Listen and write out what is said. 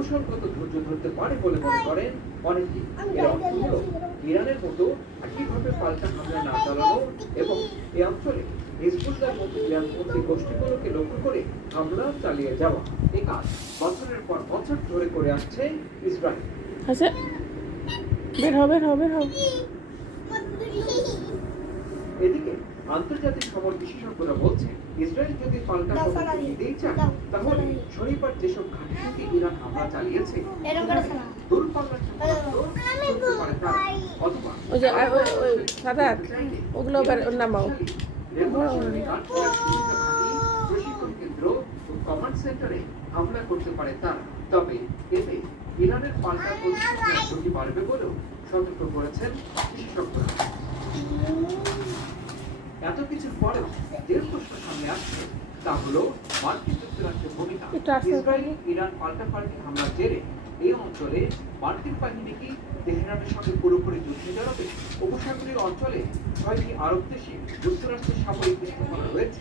কৌশলগত ধৈর্য ধরতে পারে বলে মনে করেন অনেকেই। এর অর্থ হলো ইরানের মতো একইভাবে পাল্টা হামলা না চালানো এবং এই অঞ্চলে হিজবুল্লাহর মতো ইরানপন্থী গোষ্ঠীগুলোকে লক্ষ্য করে হামলা চালিয়ে যাওয়া। এই কাজ বছরের পর বছর ধরে করে আসছে ইসরায়েল। আচ্ছা, বের হও। এদিকে আন্তর্জাতিক খবর বিশেষজ্ঞরা বলছেন, ইসরায়েল যদি পাল্টা পদক্ষেপ নিতেই চায় তাহলে শনিবার যেসব ঘাঁটিতে ইরান হামলা চালিয়েছে দূরপাল্লার ক্ষেপণাস্ত্র ছুড়তে পারে তারা, অথবা ওই যে ওই সাদাত ওগুলো নামাও। প্রশিক্ষণ কেন্দ্র ও কমান্ড সেন্টারে হামলা করতে পারে তারা। তবে এতে ইরানের পাল্টা প্রতিশোধের ঝুঁকি বাড়বে বলেও সতর্ক করেছেন বিশেষজ্ঞরা। এত কিছুর পরেও যে প্রশ্ন সামনে আসছে তা হলো মার্কিন যুক্তরাষ্ট্রের ভূমিকা। ইসরায়েল ইরান পাল্টাপাল্টি হামলার জেরে এই অঞ্চলে মার্কিন বাহিনী কি তেহরানের সঙ্গে পুরোপুরি যুদ্ধে জড়াবে? উপসাগরীয় অঞ্চলে ৬টি আরব দেশে যুক্তরাষ্ট্রের সামরিক স্থাপনা রয়েছে।